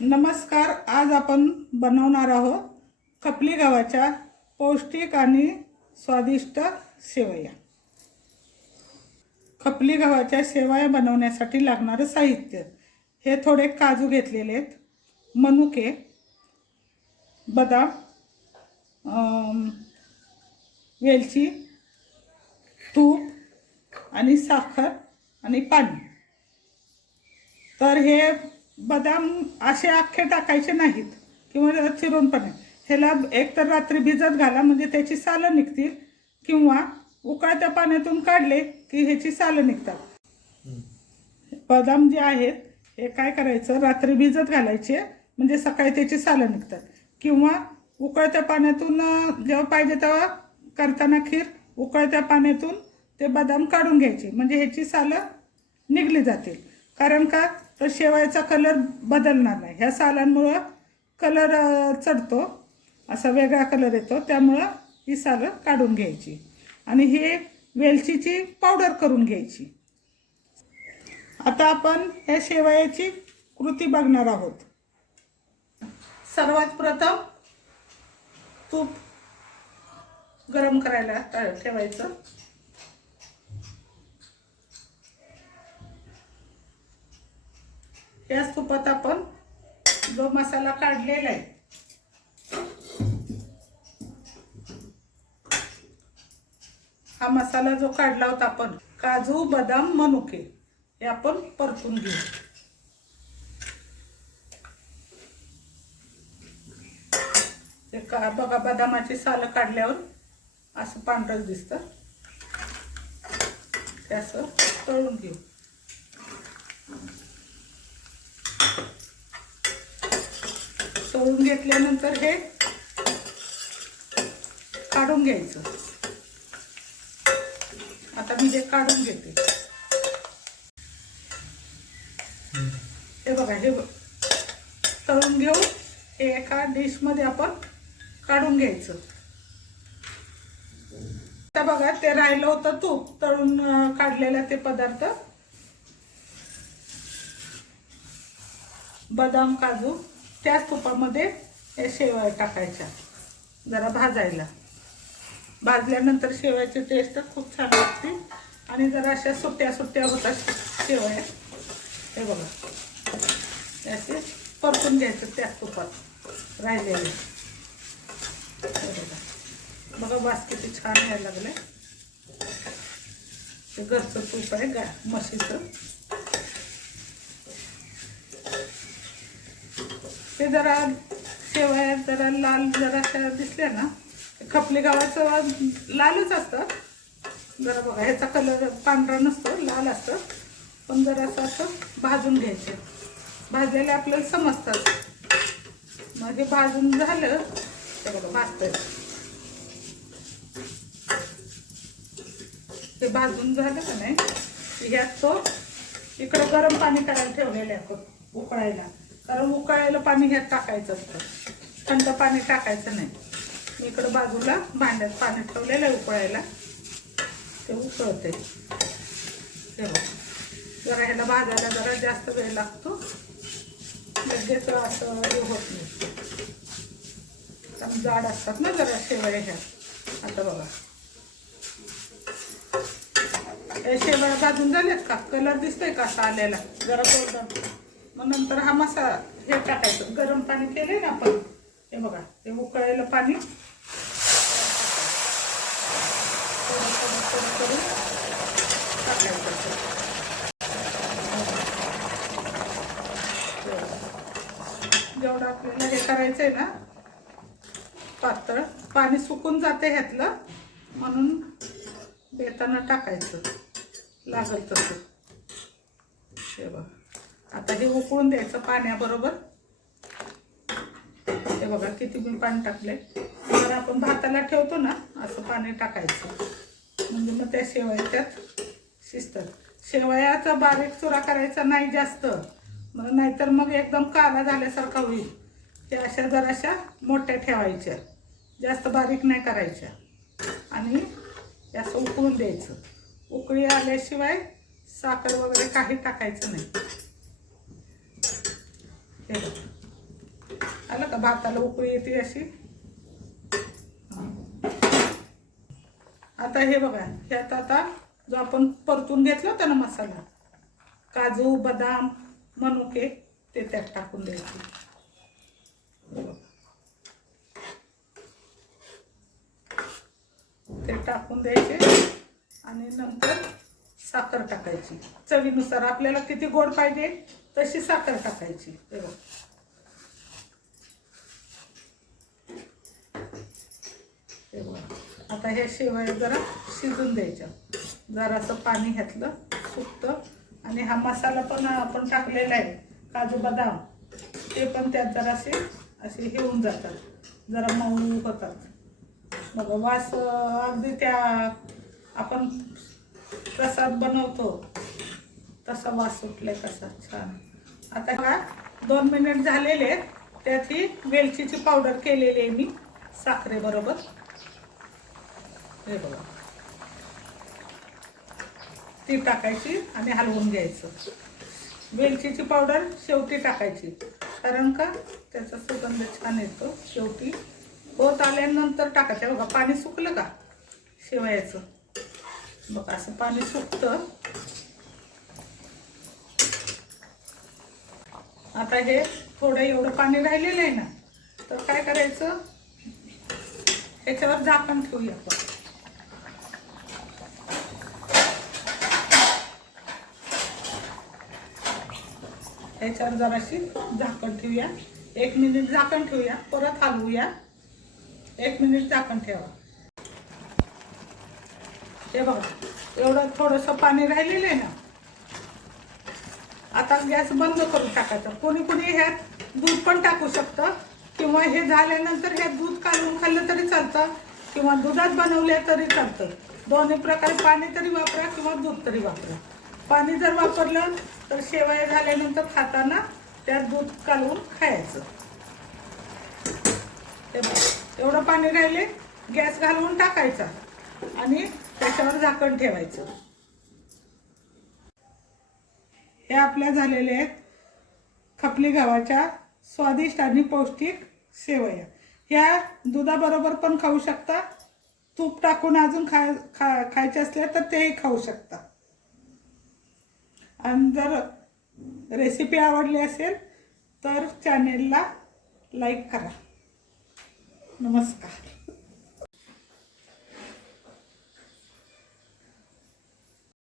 नमस्कार. आज आपण बनवणार आहोत खपली गव्हाच्या पौष्टिक आणि स्वादिष्ट शेवया. खपली गव्हाच्या शेवया बनवण्यासाठी लागणारे साहित्य हे थोडे काजू घेतलेले आहेत, मनुके, बदाम, वेलची, तूप आणि साखर आणि पाणी. तर हे बदाम असे अख्खे टाकायचे नाहीत किंवा चिरून पण. ह्याला एकतर रात्री भिजत घाला म्हणजे त्याची सालं निघतील, किंवा उकळत्या पाण्यातून काढले की ह्याची सालं निघतात. बदाम जे आहेत हे काय करायचं, रात्री भिजत घालायचे म्हणजे सकाळी त्याची सालं निघतात, किंवा उकळत्या पाण्यातून जेव्हा पाहिजे तेव्हा करताना खीर उकळत्या पाण्यातून ते बदाम काढून घ्यायचे म्हणजे ह्याची सालं निघली जातील. कारण का तर शेवयाचा कलर बदलणार नाही. ह्या सालांमुळं कलर चढतो, असा वेगळा कलर येतो, त्यामुळं ही सालं काढून घ्यायची आणि ही वेलचीची पावडर करून घ्यायची. आता आपण ह्या शेवयाची कृती बघणार आहोत. सर्वात प्रथम तूप गरम करायला ठेवायचं. याच तुपात आपण जो मसाला काढलेला आहे हा मसाला जो काढला होता आपण, काजू, बदाम, मनुके, हे आपण परतून घेऊ. ते बघा, बदामाची सालं काढल्यावर असं पांढरं दिसतं, ते असं तळून घेऊ. तळून घेतल्यानंतर हे काढून घ्यायचं. आता मी हे काढून घेते. हे बघा, हे तळून घेऊन हे एका डिश मध्ये आपण काढून घ्यायचं. आता बघा, ते राहिलं होतं तूप तळून काढलेला ते पदार्थ, बदाम, काजू, त्याच तुपामध्ये हे शेवया टाकायच्या जरा भाजायला. भाजल्यानंतर शेवयाची टेस्ट खूप छान लागते आणि जरा अशा सुट्ट्या सुट्ट्या होतात शेवया. हे बघा, असे परतून घ्यायचं त्याच तुपात राहिलेले. बघा वास किती छान यायला लागले. ते घरचं तूप आहे म्हशीचं. ते जरा शेवया जरा लाल जरा दिसल्या ना, खपली गव्हाचं लालच असतं जरा. बघा, ह्याचा कलर पांढरा नसतो, लाल असतं, पण जरा असं भाजून घ्यायचे. भाजलेले आपल्याला समजतात. मग हे भाजून झालं ते बघा भाजतंय. ते भाजून झालं का नाही, ह्यात तो इकडं गरम पाणी करायला ठेवलेलं आहे आपण उकळायला. कारण उकळायला पाणी ह्यात टाकायचं असतं, थंड पाणी टाकायचं नाही. मी इकडं बाजूला भांड्यात पाणी ठेवलेलं आहे उकळायला, ते उकळते. तेव्हा जरा ह्याला भाजायला जरा जास्त वेळ लागतो, लगेच असं हे होत नाही. कारण जाड असतात ना जरा शेवया ह्या. आता बघा, शेवया भाजून झालेत का, कलर दिसतोय का असा आलेला जरा गोल्डन. मग नंतर हा मसाला हे टाकायचं. गरम पाणी केले ना आपण, हे बघा, ते उकळायला पाणी करून टाकायचं. जेवढं आपल्याला हे करायचंय ना पातळ, पाणी सुकून जाते ह्यातलं, म्हणून बेताना टाकायचं लागल तसं. हे बघा, आता हे उकळून द्यायचं पाण्याबरोबर. हे बघा किती मी पाणी टाकले. जर आपण भाताला ठेवतो ना असं पाणी टाकायचं, म्हणजे मग त्या शेवया त्यात शिजतात. शेवयाचा बारीक चुरा करायचा नाही जास्त, नाहीतर मग एकदम काला झाल्यासारखा होईल. ते अशा जराशा मोठ्या ठेवायच्या, जास्त बारीक नाही करायच्या. आणि असं उकळून द्यायचं. उकळी आल्याशिवाय साखर वगैरे काही टाकायचं नाही. हे आलं का, भाताला उकळी येते अशी. आता हे बघा, ह्यात आता जो आपण परतून घेतला होता ना मसाला, काजू बदाम मनुके, ते त्यात टाकून द्यायचे. ते टाकून द्यायचे आणि नंतर साखर टाकायची चवीनुसार. आपल्याला किती गोड पाहिजे तशी साखर टाकायची. हे बघा, हे बघा. आता हे शेवया जरा शिजून द्यायच्या. जरासं पाणी घातलं सुकतं आणि हा मसाला पण आपण टाकलेला आहे, काजू बदाम, ते पण त्यात जरासे असे हे होऊन जातात, जरा मऊ होतात. बघा वास अगदी त्या आपण प्रसाद बनवतो तसा वास सुटलाय कसा छान. आता हा 2 मिनिट झालेले आहेत. त्यात ही वेलचीची पावडर केलेली आहे मी साखरेबरोबर. हे बघा, ती टाकायची आणि हलवून घ्यायचं. वेलचीची पावडर शेवटी टाकायची, कारण का त्याचा सुगंध छान येतो. शेवटी होत आल्यानंतर टाकायचं. बघा पाणी सुकलं का शेवयाचं, बघा असं पाणी सुकतं. आता हे थोडं एवढं पाणी राहिलेलं आहे ना, तर काय करायचं, ह्याच्यावर झाकण ठेवूया आपण. ह्याच्यावर जराशी झाकण ठेवूया, 1 मिनिट झाकण ठेवूया, परत हलवूया. 1 मिनिट झाकण ठेवा. हे बघा, एवढं थोडंसं पाणी राहिलेलं आहे ना. आता गॅस बंद करून टाकायचा. कोणी कोणी ह्यात दूध पण टाकू शकतं, किंवा हे झाल्यानंतर ह्यात दूध काढून खाल्लं तरी चालतं, किंवा दुधात बनवले तरी चालतं. दोन्ही प्रकारे पाणी तरी वापरा किंवा दूध तरी वापरा. पाणी जर वापरलं तर शेवया झाल्यानंतर खाताना त्यात दूध काढून खायचं. हे बघा, एवढं पाणी राहिले, गॅस घालवून टाकायचा आणि त्याच्यावर झाकण ठेवायचं. हे आपल्या झालेले आहेत खपली गव्हाच्या स्वादिष्ट आणि पौष्टिक शेवया. ह्या दुधाबरोबर पण खाऊ शकता, तूप टाकून अजून खायचे असले तर तेही खाऊ शकता. आणि जर रेसिपी आवडली असेल तर चॅनेलला लाईक करा. नमस्कार.